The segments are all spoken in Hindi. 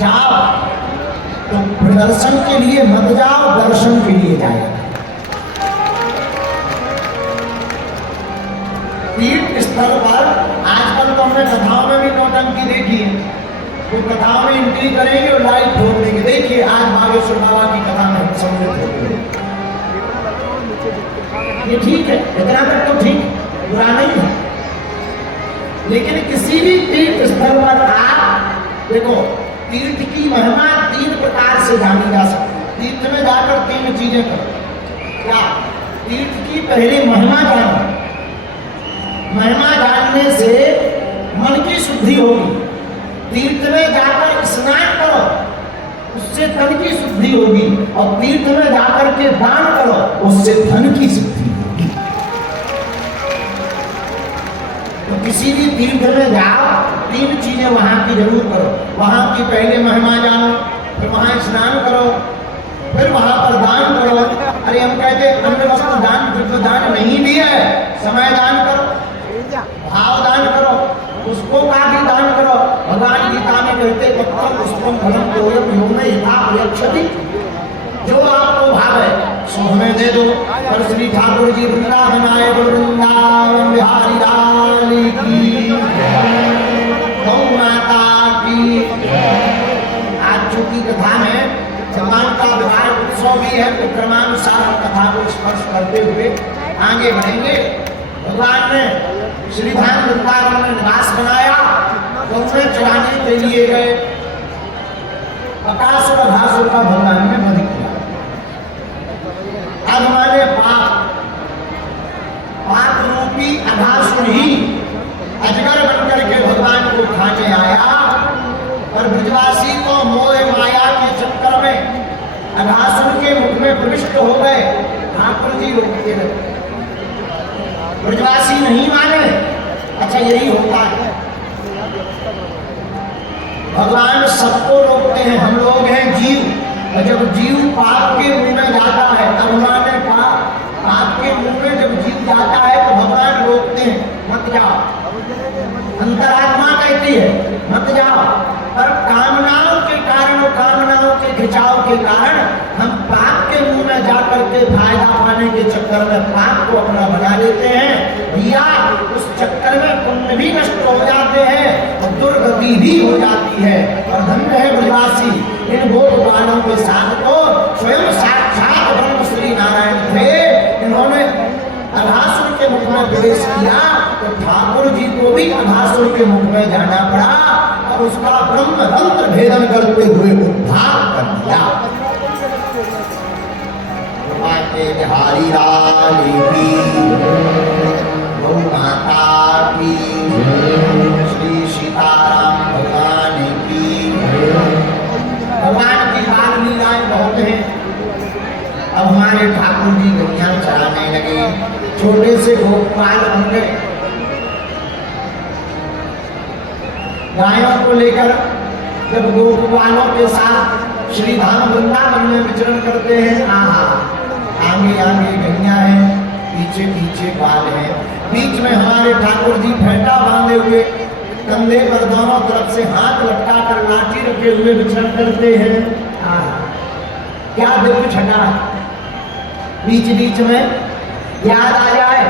जाओ तो प्रदर्शन के लिए मत जाओ, दर्शन के लिए जाए। तीर्थ स्थल पर आजकल तो हमने कथाओं में भी नौटंकी देखी है, तो कथाओं में एंट्री करेंगे और लाइट ठोक देंगे। देखिए आज बागेश्वर बाबा की कथा में सम्मिलित हो गए, ये ठीक है, इतना तक तो ठीक, बुरा नहीं है। लेकिन किसी भी तीर्थ स्थल पर आप देखो, तीर्थ की महिमा 3 प्रकार से जानी जा सकती है। तीर्थ में जाकर 3 चीजें करो। क्या? तीर्थ की पहली महिमा जानो। महिमा जानने से मन की शुद्धि होगी। तीर्थ में जाकर स्नान करो, उससे तन की शुद्धि होगी। और तीर्थ में जाकर के दान करो, उससे धन की शुद्धि होगी। तो किसी भी तीर्थ में जाओ, 3 चीजें वहां की जरूर करो। वहां की पहले महिमा जानो, फिर वहां स्नान करो, फिर वहां पर दान करो। अरे हम कहते अन्न वस्त्र दान, फिर दान नहीं भी है, समय दान करो, भाव दान करो, पुष्पों का भी दान करो। भगवान गीता में कहते पत्रम पुष्पम फलम तोयम यो में यथा प्रयच्छति, जो आपको भाव है सो हमें दे दो। और श्री ठाकुर जी वृंदावन आए, वृंदावन बिहारी लाल की, गौ माता की। आज चूंकि कथा में भगवान का विवाह उत्सव भी है, तो क्रमानुसार कथा को स्पर्श करते हुए आगे बढ़ेंगे। भगवान ने श्रीधाम वृंदावन में निवास बनाया, गौएं चराने के लिए गए। बकासुर अघासुर का भगवान ने वध किया। अब हमारे पाप रूपी अघासुर ही अजगर बनकर के भगवान को खाने आया, और ब्रजवासी को मोह माया के चक्कर में अघासुर के मुख में प्रविष्ट हो गए। ठाकुर जी रोकते रहे, ब्रजवासी नहीं माने। अच्छा यही होता है, भगवान सबको रोकते हैं। हम लोग हैं जीव, और जब जीव पाप के मुंह में जाता है, तब भगवान ने पाप के मुंह में जब जीव जाता है तो भगवान रोकते हैं, मत जाओ। अंतरात्मा कहती है मत जाओ, पर कामनाओं के कारण, कामनाओं के खिंचाव के कारण हम पाप के मुंह में जाकर के फायदा पाने के चक्कर में पाप को अपना बना लेते हैं, या उस चक्कर में पुण्य भी नष्ट हो जाते हैं और दुर्गति भी हो जाती है। और धन्य है ब्रजवासी, इन गोपबालों के साथ तो स्वयं साक्षात ब्रह्म श्री नारायण थे। इन्होंने अघासुर के मुख में प्रवेश किया तो ठाकुर जी को भी अघासुर के मुख में जाना पड़ा, और उसका ब्रह्म तंत्र भेदन करते हुए उद्धार कर दिया। बिहारी लाल की, गौ माता की, श्री सीताराम भगवान की। भगवान की बाल लीलाएं बहुत हैं। अब हमारे ठाकुर जी गैया चराने लगे, छोटे से गोपाल बन गए। गायों को लेकर जब गोपालों के साथ श्री धाम वृंदावन में विचरण करते हैं, आगे आगे गैया है, पीछे पीछे बाल है, बीच में हमारे ठाकुर जी फेंटा बांधे हुए, कंधे पर दोनों तरफ से हाथ लटका कर लाठी रखे हुए विचरण करते हैं। क्या दिव्य छटा है। बीच बीच में याद आ जाए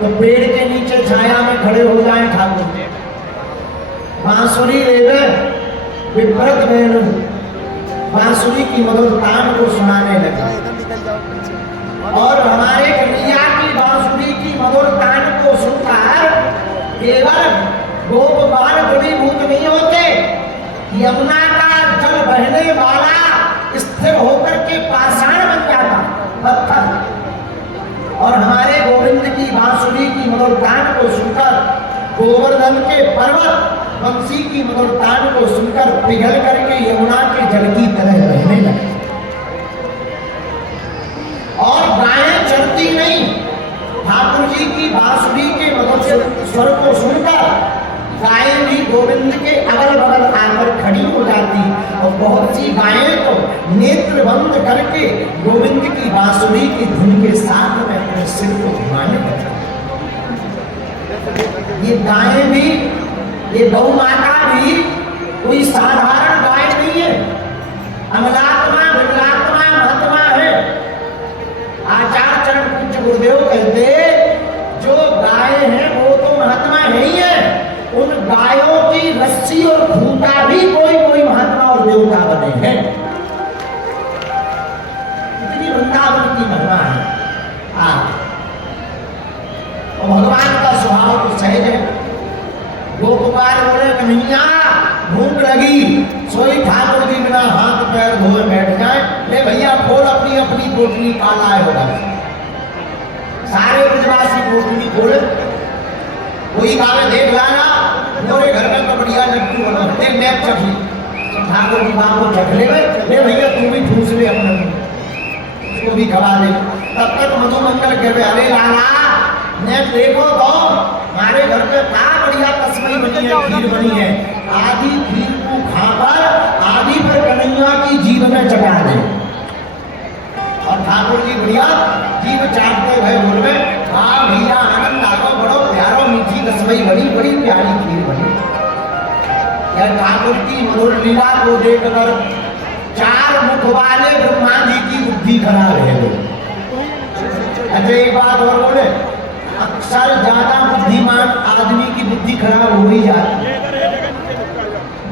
तो पेड़ के नीचे छाया में खड़े हो जाए ठाकुर जी, बांसुरी लेवे विभ्रत वेणु, बांसुरी की मधुर तान को सुनाने लगे। और हमारे कन्हैया की बांसुरी की मधुर तान को सुनकर केवल गोपबाल द्रवीभूत नहीं होते, यमुना का जल बहने वाला स्थिर होकर के पाषाण बन जाता, पत्थर। और हमारे गोविंद की बांसुरी की मधुर तान को सुनकर गोवर्धन के पर्वत बंसी की मधुर तान को सुनकर पिघल करके यमुना के जल की तरह बहने लगे। और गायें चरती नहीं, ठाकुर जी की बांसुरी के मधुर स्वर को सुनकर गायें भी गोविंद के अगल बगल आकर खड़ी हो जाती, और बहुत सी गायें तो नेत्र बंद करके गोविंद की बांसुरी की धुन के साथ में अपने सिर को घुमाने लगती। ये गायें भी, ये गौ माता भी कोई साधारण गाय नहीं लस्सी और खूंटा भी कोई कोई महात्मा और देवता बने हैं। इतनी वृंदावन की महिमा है। और भगवान का स्वभाव तो सहज है। गोपाल बोले कन्हैया भूख लगी, सोई ठाकुर जी बिना हाथ पैर धोए बैठ जाए। ले भैया खोल अपनी अपनी पोटली, काला है होगा। सारे ब्रजवासी पोटली खोले, कोई गावे देख लाना मेरे घर में तो बढ़िया लड्डू बना, एक मैप चखी। ठाकुर जी बाप को चख ले भैया तू भी ठूस ले अपने उसको भी खवा दे। तब तक मधुमंगल कहे अरे लाला मैं देखो तो हमारे घर पे क्या बढ़िया तस्मई बनी है, खीर बनी है। आधी खीर को खाकर आधी पर कन्हैया की जीभ में चढ़ा दे। और ठाकुर जी बढ़िया जीभ चाटते हुए बोल में हाँ भैया आनंद आगो, बड़ो प्यारो मीठी तस्मई बनी, बड़ी प्यारी खीर बनी। यह ठाकुर की मधुर लीला को देखकर चार मुख वाले ब्रह्मा जी की बुद्धि खराब है। अच्छा एक बात और बोले, अक्सर ज्यादा बुद्धिमान आदमी की बुद्धि खराब हो ही जाती है।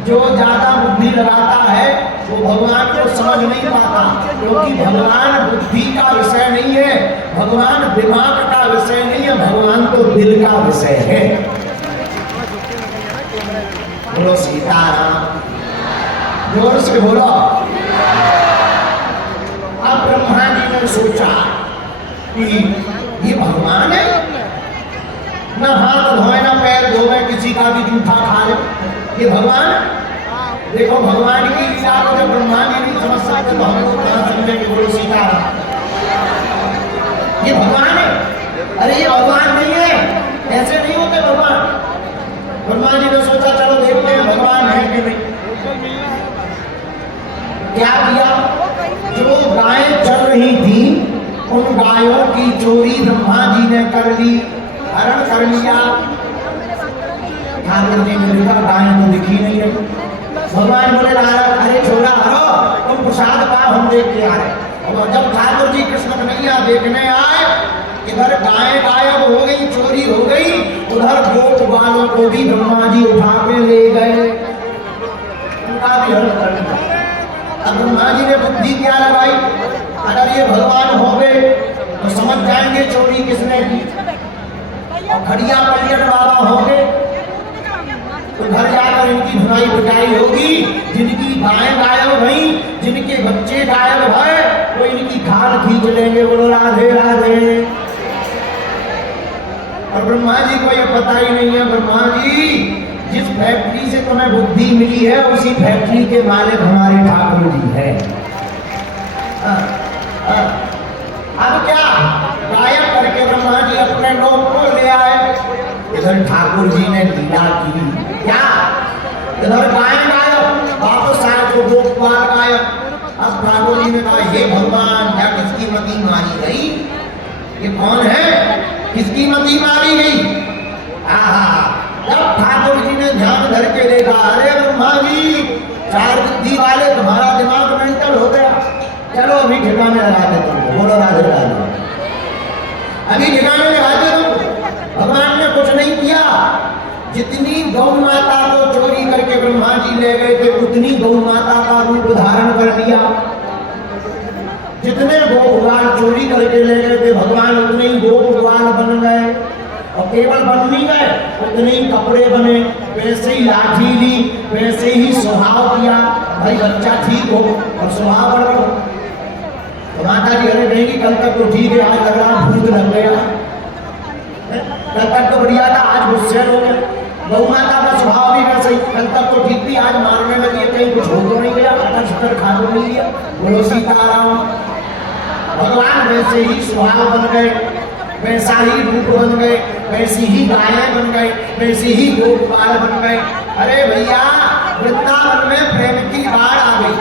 जो ज्यादा बुद्धि लगाता है वो भगवान को समझ नहीं पाता, क्योंकि भगवान बुद्धि का विषय नहीं है, भगवान दिमाग का विषय नहीं है, भगवान तो दिल का विषय है। बोलो सीताराम, जोर से बोलो। अब ब्रह्मा जी ने सोचा कि ये भगवान है, ना हाथ धोए ना पैर धोए, किसी का भी जूठा खा ले, ये भगवान। देखो भगवान की लीला को जब ब्रह्मा जी नहीं समझ सकते तो हम लोग कहां समझेंगे। बोलो सीताराम, ये भगवान है। अरे ये भगवान नहीं है, ऐसे नहीं होते भगवान। ब्रह्मा जी ने सोचा चलो देखते हैं भगवान है कि नहीं। क्या किया, जो गायें चल रही थी उन गायों की चोरी ब्रह्मा जी ने कर ली, हरण कर लिया। ठाकुर जी ने देखा गायें तो दिखी नहीं है। भगवान बोले नारद अरे छोड़ा हरो, तुम प्रसाद पाओ, हम देख के आ रहे। और जब ठाकुर जी कृष्ण कन्हैया देखने आए, इधर गायें गायब हो गई, चोरी हो गई, उधर गोप बालों को भी ब्रह्मा जी उठा के ले गए, उनका भी हरण कर लिया। अब ब्रह्मा जी ने बुद्धि क्या लगाई, अगर ये भगवान हो गए तो समझ जाएंगे चोरी किसने की। और खड़िया पलियट बाबा हो गए तो घर जाकर इनकी धुनाई पिटाई होगी। जिनकी गायें गायब भई, जिनके बच्चे गायब भय, तो इनकी खाल खींच लेंगे। बोलो राधे राधे। और ब्रह्मा जी को यह पता ही नहीं है, ब्रह्मा जी जिस फैक्ट्री से तुम्हें बुद्धि मिली है उसी फैक्ट्री के मालिक हमारे ठाकुर जी है। अब क्या गायब करके ब्रह्मा जी अपने लोग को ले आए। इधर ठाकुर जी ने लीला की, क्या इधर गाय गायब, वापस आए तो गोपाल गायब। अब ठाकुर जी ने कहा हे भगवान, क्या किसकी मती मारी गई, ये कौन है, किसकी मती मारी गई। जब ठाकुर जी ने ध्यान धर के देखा, अरे ब्रह्मा जी चार बुद्धि वाले, तुम्हारा दिमाग मेंटल हो गया, चलो अभी ठिकाने लगाते तुमको। बोलो राधे राधे, अभी ठिकाने लगाते तुमको। भगवान ने कुछ नहीं किया, जितनी गौ माता को चोरी करके ब्रह्मा जी ले गए थे उतनी गौ माता का रूप धारण कर लिया। जितने गोपाल चोरी करके ले गए थे भगवान उतने ही गोपाल बन गए। और केवल बन नहीं गए, उतने ही कपड़े बने, वैसे ही लाठी ली, वैसे ही स्वभाव किया। भाई बच्चा ठीक हो और स्वभाव गड़बड़ हो तो माता जी अरे नहीं कल तक तो ठीक है, आज लग रहा भूत लग गया, कल तक तो बढ़िया था आज गुस्से हो गया। गौ माता का स्वभाव भी वैसे ही, कल तक तो ठीक थी आज मारने लगी है, कहीं कुछ हो तो नहीं गया, अटर शटर खा तो नहीं लिया। बोलो सीताराम। भगवान वैसे ही स्वभाव बन गए, वैसा ही रूप बन गए, वैसी ही गायें बन गई, वैसे ही गोपाल बन गए। अरे भैया वृंदावन में प्रेम की बाढ़ आ गई।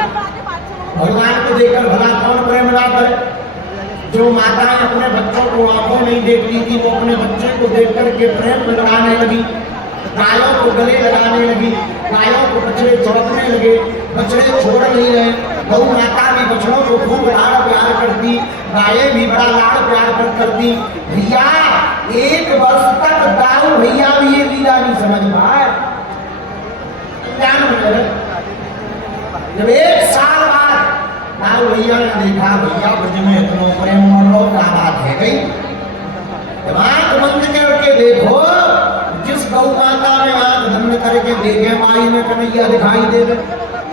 भगवान को देखकर भला कौन प्रेम ना करे। जो माताएं अपने बच्चों को आंखों नहीं देखती थी वो अपने बच्चे को देख करके प्रेम लगाने लगी, गायों को गले लगाने लगी, गायों को बछड़े छोड़ने लगे, बछड़े छोड़ नहीं रहे। गौ माता भी बछड़ों को खूब लाड़ प्यार करती, गायें भी बड़ा लाड़ प्यार करती। भैया 1 वर्ष तक दाऊ भैया भी ये लीला नहीं समझ पाए। जब 1 साल बाद दाऊ भैया ने देखा, भैया ब्रज में इतना प्रेम मर लो, क्या बात है गई। जब आंख बंद करके देखो, जिस गौ माता में आंख बंद करके देखे, माई में कन्हैया दिखाई देवे,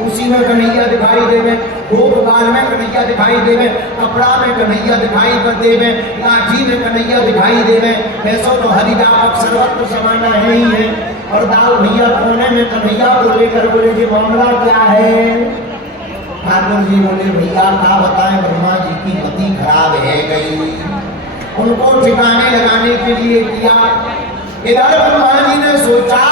उसी में कन्हैया दिखाई देवे, गोपाल में कन्हैया दिखाई देवे, कपड़ा में कन्हैया दिखाई देवे, लाठी में कन्हैया दिखाई देवे। ऐसा तो हरिव्यापक सर्वत्र समाना है ही है। और दाऊ भैया कोने में कन्हैया को लेकर बोले जी मामला क्या है। ठाकुर जी बोले भैया क्या बताएं, ब्रह्मा जी की मति खराब है गई। उनको ठिकाने लगाने के लिए किया। इधर ब्रह्मा जी ने सोचा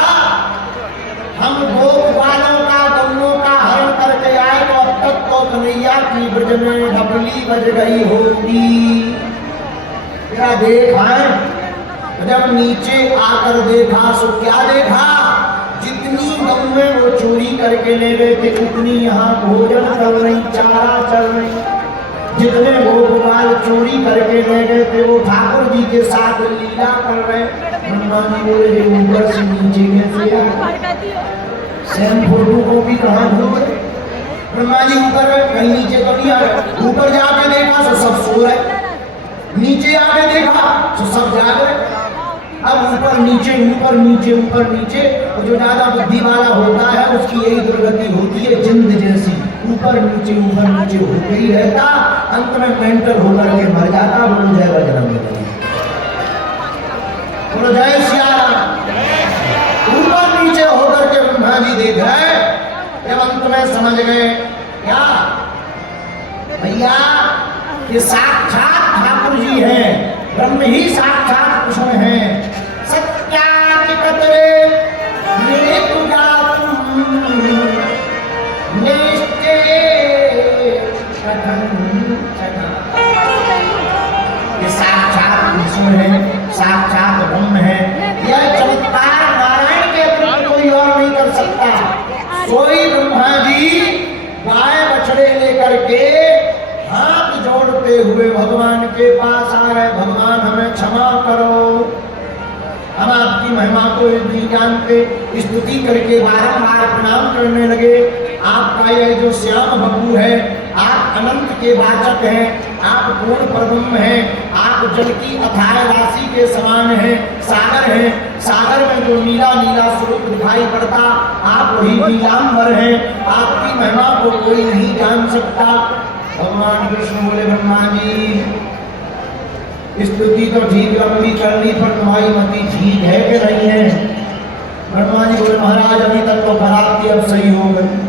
हम गोपालों का गौओं का हरण करके आए तो अब तक तो कन्हैया की ब्रज में ढपली बज गई होगी। क्या देखा है? जब नीचे आकर देखा सो क्या देखा, जितनी गौएं वो चोरी करके ले गए थे उतनी यहाँ भोजन कर रही, चारा चल रही। जितने गोपाल चोरी करके ले गए थे वो ठाकुर जी के साथ लीला कर रहे। ब्रह्मा जी बोले ऊपर से नीचे कैसे आए, सेम फोटो कॉपी कहाँ भूल गए। ब्रह्मा जी ऊपर कहीं नीचे तो नहीं आ रहे। ऊपर जाके देखा तो सब सो रहे, नीचे आके देखा तो सब जाग रहे। अब ऊपर नीचे ऊपर नीचे ऊपर नीचे, जो ज्यादा बुद्धि वाला होता है उसकी यही दुर्गति होती है जिंद जैसी, ऊपर नीचे होते ही रहता, अंत में मेंटल होकर के मर जाता। बोलो जय बजरंग, बोलो जय सिया राम। ऊपर नीचे होकर के ब्रह्मा जी देख रहे, जब अंत में समझ गए क्या भैया ये साक्षात ठाकुर जी हैं, ब्रह्म ही साक्षात कृष्ण हैं। सत्यादिकतरे साक्षात कृष्ण है, साक्षात ब्रह्म है। यह चमत्कार नारायण के अतिरिक्त कोई और नहीं कर सकता। सोई ब्रह्मा जी गाय बछड़े लेकर के हाथ जोड़ते हुए भगवान के पास आ रहे, भगवान हमें क्षमा करो, हम आपकी महिमा को नहीं जानते। स्तुति करके बारंबार प्रणाम करने लगे। आपका यह जो श्याम बबू है, आप अनंत के वाचक हैं, आप पूर्ण परब्रह्म हैं, आप जल की अथाह राशि के समान हैं, सागर हैं। सागर में जो नीला नीला स्वरूप दिखाई पड़ता, आप वही नीलांबर हैं। आपकी महिमा को कोई नहीं जान सकता। भगवान कृष्ण बोले ब्रह्मा जी स्तुति तो ठीक लंबी कर ली, पर तुम्हारी मति ठीक है कि नहीं है। ब्रह्मा जी बोले महाराज अभी तक तो खराब थी, अब सही हो गई।